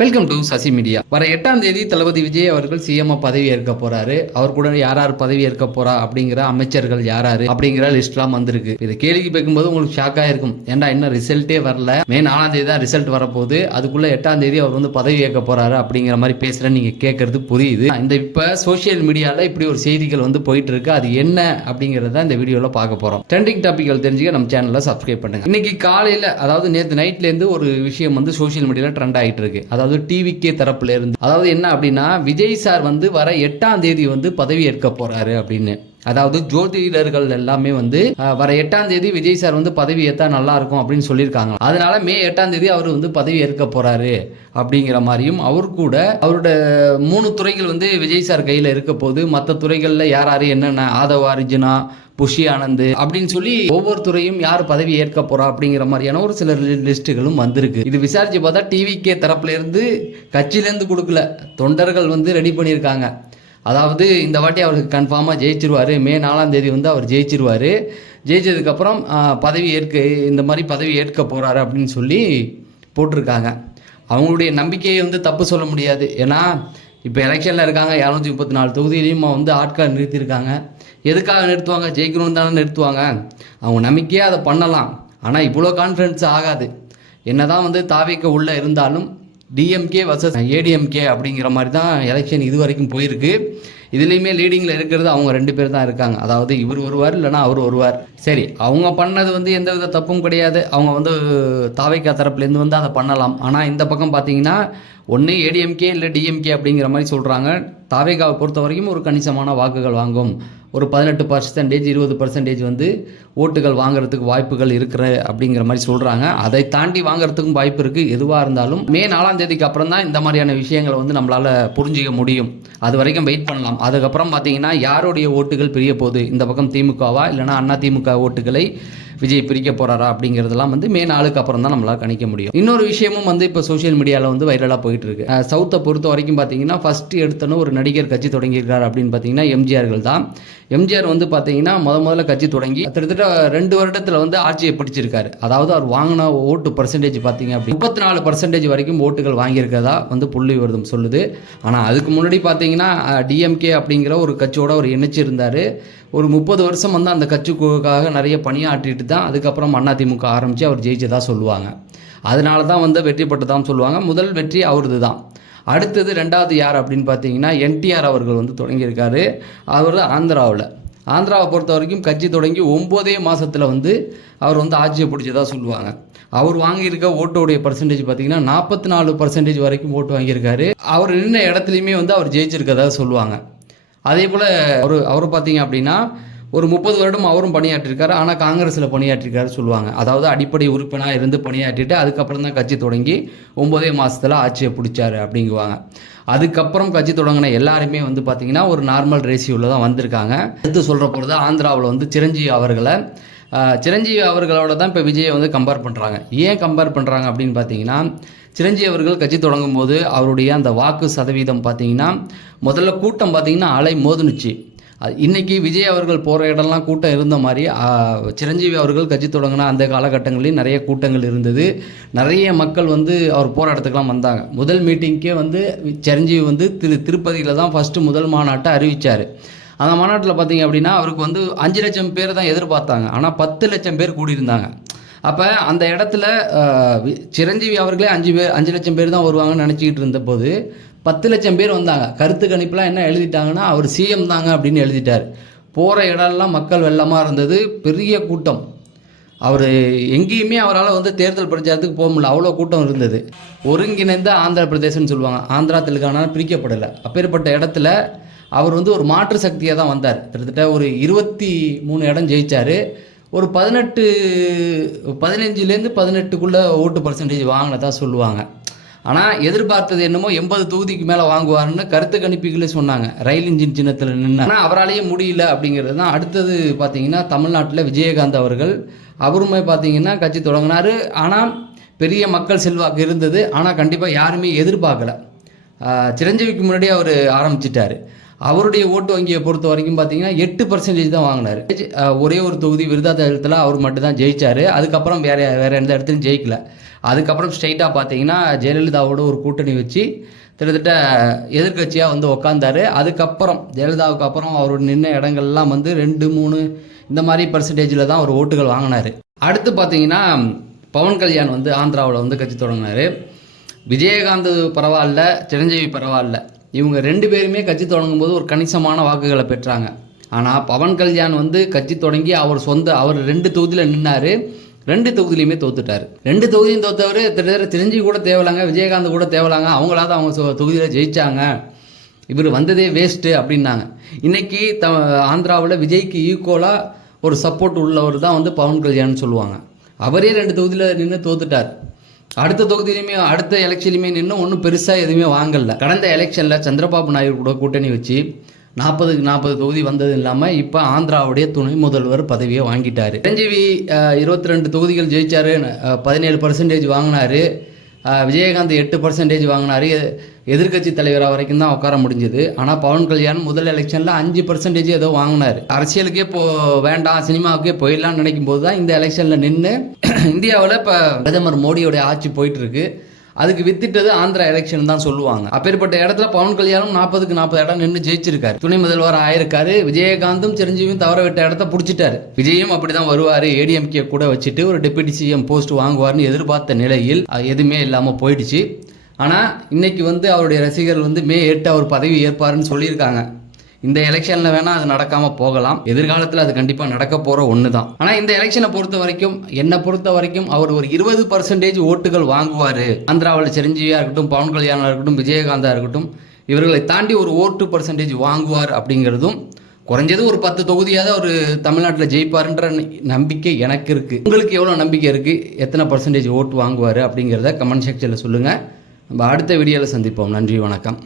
Welcome to Sasi media. வர 8ஆம் தேதி தளபதி விஜய் அவர்கள் சிஎம் பதவி ஏற்க போறாரு. அவர் கூட யார் யார் பதவி ஏற்க போறா அப்படிங்கிற அமைச்சர்கள் யாராரு அப்படிங்கிற லிஸ்ட்லாம் வந்திருக்கு. இது கேள்வி கேட்கும்போது உங்களுக்கு ஷாக்கா இருக்கும். ஏன்டா இன்னும் ரிசல்ட்டே வரல, மே 4ஆம் தேதி தான் ரிசல்ட் வரப்போகுது, அதுக்குள்ள 8ஆம் தேதி அவர் வந்து பதவி ஏற்க போறாரு அப்படிங்கிற மாதிரி பேசுறேன். நீங்க கேட்கறது புரியுது. இந்த இப்ப சோசியல் மீடியால இப்படி ஒரு செய்திகள் வந்து போயிட்டு இருக்கு. அது என்ன அப்படிங்கறத இந்த வீடியோல பார்க்க போறோம். ட்ரெண்டிங் டாபிக்கள் தெரிஞ்சுக்க நம்ம சேனலை சப்ஸ்கிரைப் பண்ணுங்க. இன்னைக்கு காலையில, அதாவது நேற்று நைட்ல இருந்து ஒரு விஷயம் வந்து சோசியல் மீடியால ட்ரெண்ட் ஆயிட்டு இருக்கு. அதாவது டிவிகே தரப்புல இருந்து, அதாவது என்ன அப்படின்னா, விஜய் சார் வந்து வர 8ஆம் தேதி வந்து பதவி ஏற்க போறாரு அப்படின்னு. அதாவது ஜோதிடர்கள் எல்லாமே வந்து வர 8ஆம் தேதி விஜய் சார் வந்து பதவி ஏற்றா நல்லா இருக்கும் அப்படின்னு சொல்லியிருக்காங்க. அதனால மே 8ஆம் தேதி அவர் வந்து பதவி ஏற்க போறாரு அப்படிங்கிற மாதிரியும், அவர் கூட அவரோட 3 துறைகள் வந்து விஜய் சார் கையில் இருக்க போது, மற்ற துறைகளில் யார் யார் என்னென்ன, ஆதவ அர்ஜுனா, புஷி ஆனந்த் அப்படின்னு சொல்லி ஒவ்வொரு துறையும் யார் பதவி ஏற்க போறா அப்படிங்கிற மாதிரியான ஒரு சில லிஸ்ட்டுகளும் வந்திருக்கு. இது விசாரிச்சு பார்த்தா டிவிகே தரப்புல இருந்து, கட்சியிலேருந்து கொடுக்கல, தொண்டர்கள் வந்து ரெடி பண்ணியிருக்காங்க. அதாவது இந்த வாட்டி அவருக்கு கன்ஃபார்மாக ஜெயிச்சிருவார், மே 4ஆம் தேதி வந்து அவர் ஜெயிச்சிருவார், ஜெயிச்சதுக்கப்புறம் பதவி ஏற்க, இந்த மாதிரி பதவி ஏற்க போகிறாரு அப்படின்னு சொல்லி போட்டிருக்காங்க. அவங்களுடைய நம்பிக்கையை வந்து தப்பு சொல்ல முடியாது. ஏன்னா இப்போ எலெக்ஷனில் இருக்காங்க, 234 தொகுதியிலையும் வந்து ஆட்களை நிறுத்தியிருக்காங்க. எதுக்காக நிறுத்துவாங்க? ஜெயிக்கணும்னு தானே நிறுத்துவாங்க. அவங்க நம்பிக்கையாக அதை பண்ணலாம். ஆனால் இவ்வளோ கான்ஃபிடன்ஸ் ஆகாது. என்னதான் வந்து தாவேக்க உள்ளே இருந்தாலும் டிஎம்கே வர்சஸ் ஏடிஎம்கே அப்படிங்கிற மாதிரி தான் எலெக்ஷன் இது வரைக்கும் போயிருக்கு. இதுலேயுமே லீடிங்கில் இருக்கிறது அவங்க 2 பேர் தான் இருக்காங்க. அதாவது இவர் வருவார், இல்லைனா அவர் வருவார். சரி, அவங்க பண்ணது வந்து எந்த வித தப்பும் கிடையாது. அவங்க வந்து தாவேக்கா தரப்புலேருந்து வந்து அதை பண்ணலாம். ஆனால் இந்த பக்கம் பார்த்தீங்கன்னா ஒன்று ஏடிஎம்கே இல்லை டிஎம்கே அப்படிங்கிற மாதிரி சொல்கிறாங்க. தாவேக்காவை பொறுத்த வரைக்கும் ஒரு கணிசமான வாக்குகள் வாங்கும், ஒரு 18%, 20% வந்து ஓட்டுகள் வாங்குறதுக்கு வாய்ப்புகள் இருக்கிற அப்படிங்கிற மாதிரி சொல்கிறாங்க. அதை தாண்டி வாங்குறதுக்கும் வாய்ப்பு இருக்குது. எதுவாக இருந்தாலும் மே 4ஆம் தேதிக்கு அப்புறம் தான் இந்த மாதிரியான விஷயங்களை வந்து நம்மளால் புரிஞ்சிக்க முடியும். அது வரைக்கும் வெயிட் பண்ணலாம். அதுக்கப்புறம் பார்த்தீங்கன்னா யாருடைய ஓட்டுகள் பிரிய போகுது, இந்த பக்கம் திமுகவா இல்லைனா அண்ணா திமுக ஓட்டுகளை விஜய் பிரிக்க போகிறாரா அப்படிங்கிறதெல்லாம் வந்து மே 4க்கு அப்புறம் தான் நம்மளால் கணிக்க முடியும். இன்னொரு விஷயமும் வந்து இப்போ சோஷியல் மீடியாவில் வந்து வைரலாக போயிட்டு இருக்கு. சவுத்தை பொறுத்த வரைக்கும் பார்த்தீங்கன்னா ஃபஸ்ட்டு எடுத்தோன்னு ஒரு நடிகர் கட்சி தொடங்கியிருக்காரு அப்படின்னு பார்த்தீங்கன்னா எம்ஜிஆர்கள் தான். எம்ஜிஆர் வந்து பார்த்தீங்கன்னா முதல்ல கட்சி தொடங்கி கிட்டத்தட்ட 2 வருடத்தில் வந்து ஆட்சியை பிடிச்சிருக்காரு. அதாவது அவர் வாங்கின ஓட்டு பர்சன்டேஜ் பார்த்தீங்க அப்படி 34% வரைக்கும் ஓட்டுகள் வாங்கியிருக்கதா வந்து புள்ளி விவரம் சொல்லுது. ஆனால் அதுக்கு முன்னாடி பார்த்தீங்கன்னா டிஎம்கே அப்படிங்கிற ஒரு கட்சியோட அவர் இணைச்சிருந்தார். ஒரு 30 வருஷம் வந்து அந்த கட்சிக்காக நிறைய பணியாற்றிட்டு தான் அதுக்கப்புறம் அதிமுக ஆரம்பித்து அவர் ஜெயிச்சதாக சொல்லுவாங்க. அதனால தான் வந்து வெற்றி பெற்றதான்னு சொல்லுவாங்க. முதல் வெற்றி அவரது தான். அடுத்தது 2வது யார் அப்படின்னு பார்த்தீங்கன்னா என்டிஆர் அவர்கள் வந்து தொடங்கியிருக்காரு. அவர் ஆந்திராவை பொறுத்த வரைக்கும் கட்சி தொடங்கி 9 மாதத்தில் வந்து அவர் வந்து ஆட்சியை பிடிச்சதாக சொல்லுவாங்க. அவர் வாங்கியிருக்க ஓட்டோடைய பர்சன்டேஜ் பார்த்தீங்கன்னா 44% வரைக்கும் ஓட்டு வாங்கியிருக்காரு. அவர் நின்ன இடத்துலையுமே வந்து அவர் ஜெயிச்சிருக்கதாக சொல்லுவாங்க. அதே போல் அவர் பார்த்தீங்க அப்படின்னா ஒரு 30 வருடம் அவரும் பணியாற்றிருக்காரு. ஆனால் காங்கிரஸில் பணியாற்றிருக்காரு சொல்லுவாங்க. அதாவது அடிப்படை உறுப்பினராக இருந்து பணியாற்றிட்டு அதுக்கப்புறம் தான் கட்சி தொடங்கி 9 மாதத்தில் ஆட்சியை பிடிச்சாரு அப்படிங்குவாங்க. அதுக்கப்புறம் கட்சி தொடங்கின எல்லாருமே வந்து பார்த்திங்கன்னா ஒரு நார்மல் ரேஷியோவில் தான் வந்திருக்காங்க. அடுத்து சொல்கிற பொழுது ஆந்திராவில் வந்து சிரஞ்சீவி அவர்களோட தான் இப்போ விஜயை வந்து கம்பேர் பண்ணுறாங்க. ஏன் கம்பேர் பண்ணுறாங்க அப்படின்னு பார்த்தீங்கன்னா, சிரஞ்சீவி அவர்கள் கட்சி தொடங்கும் போது அவருடைய அந்த வாக்கு சதவீதம் பார்த்தீங்கன்னா முதல்ல கூட்டம் பார்த்தீங்கன்னா அலை மோதுனுச்சு. இன்றைக்கி விஜய் அவர்கள் போகிற இடம்லாம் கூட்டம் இருந்த மாதிரி சிரஞ்சீவி அவர்கள் கட்சி தொடங்கின அந்த காலகட்டங்களில் நிறைய கூட்டங்கள் இருந்தது. நிறைய மக்கள் வந்து அவர் போகிற இடத்துக்குலாம் வந்தாங்க. முதல் மீட்டிங்க்கே வந்து சிரஞ்சீவி வந்து திருப்பதியில் தான் ஃபஸ்ட்டு முதல் மாநாட்டை அறிவித்தார். அந்த மாநாட்டில் பார்த்தீங்க அப்படின்னா அவருக்கு வந்து 5 லட்சம் பேர் தான் எதிர்பார்த்தாங்க. ஆனால் 10 லட்சம் பேர் கூடியிருந்தாங்க. அப்போ அந்த இடத்துல சிரஞ்சீவி அவர்களே 5 லட்சம் பேர் தான் வருவாங்கன்னு நினச்சிக்கிட்டு இருந்தபோது 10 லட்சம் பேர் வந்தாங்க. கருத்து கணிப்புலாம் என்ன எழுதிட்டாங்கன்னா அவர் சிஎம் தாங்க அப்படின்னு எழுதிட்டார். போகிற இடம்லாம் மக்கள் வெள்ளமாக இருந்தது, பெரிய கூட்டம். அவர் எங்கேயுமே அவரால் வந்து தேர்தல் பிரச்சாரத்துக்கு போக முடியல, அவ்வளோ கூட்டம் இருந்தது. ஒருங்கிணைந்த ஆந்திர பிரதேசம்னு சொல்லுவாங்க. ஆந்திரா தெலுங்கானா பிரிக்கப்படலை. அப்பேற்பட்ட இடத்துல அவர் வந்து ஒரு மாற்று சக்தியாக தான் வந்தார். கிட்டத்தட்ட ஒரு 23 இடம் ஜெயித்தார். ஒரு 15லேருந்து 18க்குள்ளே ஓட்டு பர்சன்டேஜ் வாங்கினதா சொல்லுவாங்க. ஆனால் எதிர்பார்த்தது என்னமோ 80 தொகுதிக்கு மேலே வாங்குவாருன்னு கருத்து கணிப்புகளே சொன்னாங்க, ரயில் இன்ஜின் சின்னத்தில் நின்று. ஆனால் அவராலேயே முடியல அப்படிங்கிறது தான். அடுத்தது பார்த்தீங்கன்னா தமிழ்நாட்டில் விஜயகாந்த் அவருமே பார்த்தீங்கன்னா கட்சி தொடங்கினார். ஆனால் பெரிய மக்கள் செல்வாக்கு இருந்தது. ஆனால் கண்டிப்பாக யாருமே எதிர்பார்க்கல. சிரஞ்சீவிக்கு முன்னாடி அவர் ஆரம்பிச்சிட்டார். அவருடைய ஓட்டு வங்கியை பொறுத்த வரைக்கும் பார்த்தீங்கன்னா 8% தான் வாங்கினார். ஒரே ஒரு தொகுதி விருதாச்சலத்தில் அவர் மட்டும் தான் ஜெயிச்சார். அதுக்கப்புறம் வேற எந்த இடத்துலையும் ஜெயிக்கல. அதுக்கப்புறம் ஸ்ட்ரைட்டாக பார்த்தீங்கன்னா ஜெயலலிதாவோட ஒரு கூட்டணி வச்சு கிட்டத்தட்ட எதிர்கட்சியாக வந்து உக்காந்தாரு. அதுக்கப்புறம் ஜெயலலிதாவுக்கு அப்புறம் அவர் நின்ன இடங்கள்லாம் வந்து 2, 3 இந்த மாதிரி பர்சன்டேஜில் தான் அவர் ஓட்டுகள் வாங்கினார். அடுத்து பார்த்தீங்கன்னா பவன் கல்யாண் வந்து ஆந்திராவில் வந்து கட்சி தொடங்கினார். விஜயகாந்த் பரவாயில்ல, சிரஞ்சீவி பரவாயில்ல, இவங்க 2 பேருமே கட்சி தொடங்கும் போது ஒரு கணிசமான வாக்குகளை பெற்றாங்க. ஆனால் பவன் கல்யாண் வந்து கட்சி தொடங்கி அவர் 2 தொகுதியில் நின்னார். 2 தொகுதியிலையுமே தோத்துட்டார். 2 தொகுதியும் தோத்தவர் கிட்டத்தட்ட சிரஞ்சீவி கூட தேவலாங்க, விஜயகாந்த் கூட தேவலாங்க, அவங்களாவது அவங்க தொகுதியில் ஜெயிச்சாங்க, இவர் வந்ததே வேஸ்ட்டு அப்படின்னாங்க. இன்றைக்கி ஆந்திராவில் விஜய்க்கு ஈக்குவலாக ஒரு சப்போர்ட் உள்ளவர் தான் வந்து பவன் கல்யாண்னு சொல்லுவாங்க. அவரே 2 தொகுதியில் நின்று தோத்துட்டார். அடுத்த தொகுதியிலுமே அடுத்த எலெக்ஷன்லையுமே நின்று ஒன்றும் பெருசாக எதுவுமே வாங்கல. கடந்த எலெக்ஷனில் சந்திரபாபு நாயுடு கூட கூட்டணி வச்சு 40க்கு 40 தொகுதி வந்தது இல்லாமல் இப்போ ஆந்திராவுடைய துணை முதல்வர் பதவியை வாங்கிட்டார். சிரஞ்சீவி 22 தொகுதிகள் ஜெயிச்சார், 17% வாங்கினார். விஜயகாந்த் 8% வாங்கினார். எதிர்கட்சி தலைவராக வரைக்கும் தான் உட்கார முடிஞ்சது. ஆனால் பவன் கல்யாண் முதல் எலெக்ஷனில் 5% ஏதோ வாங்கினார். அரசியலுக்கே வேண்டாம், சினிமாவுக்கே போயிடலாம்னு நினைக்கும் போது தான் இந்த எலெக்ஷனில் நின்று இந்தியாவில் இப்போ பிரதமர் மோடியோடைய ஆட்சி போயிட்டு இருக்கு. அதுக்கு வித்திட்டது ஆந்திரா எலெக்ஷன் தான் சொல்லுவாங்க. அப்பேற்பட்ட இடத்துல பவன் கல்யாணும் 40க்கு 40 இடம் நின்று ஜெயிச்சிருக்காரு, துணை முதல்வர் ஆயிருக்காரு. விஜயகாந்தும் சிரஞ்சீவியும் தவற விட்ட இடத்த பிடிச்சிட்டாரு. விஜயும் அப்படிதான் வருவாரு, ஏடிஎம்கே கூட வச்சுட்டு ஒரு டெபுட்டி சிஎம் போஸ்ட் வாங்குவார்னு எதிர்பார்த்த நிலையில் எதுவுமே இல்லாமல் போயிடுச்சு. ஆனால் இன்னைக்கு வந்து அவருடைய ரசிகர்கள் வந்து மே 8 அவர் பதவி ஏற்பாருன்னு சொல்லியிருக்காங்க. இந்த எலெக்ஷனில் வேணால் அது நடக்காமல் போகலாம், எதிர்காலத்தில் அது கண்டிப்பாக நடக்க போகிற ஒன்று தான். ஆனால் இந்த எலெக்ஷனை பொறுத்த வரைக்கும், என்னை பொறுத்த வரைக்கும் அவர் ஒரு 20% ஓட்டுகள் வாங்குவார். ஆந்திராவில் சிரஞ்சீவியாக இருக்கட்டும், பவன் கல்யாணாக இருக்கட்டும், விஜயகாந்தாக இருக்கட்டும், இவர்களை தாண்டி ஒரு ஓட்டு பர்சன்டேஜ் வாங்குவார் அப்படிங்கிறதும், குறைஞ்சது ஒரு 10 தொகுதியாவது அவர் தமிழ்நாட்டில் ஜெயிப்பாருன்ற நம்பிக்கை எனக்கு இருக்குது. உங்களுக்கு எவ்வளோ நம்பிக்கை இருக்குது, எத்தனை பர்சன்டேஜ் ஓட்டு வாங்குவார் அப்படிங்கிறத கமெண்ட் செக்ஷனில் சொல்லுங்கள். நம்ம அடுத்த வீடியோவில் சந்திப்போம். நன்றி, வணக்கம்.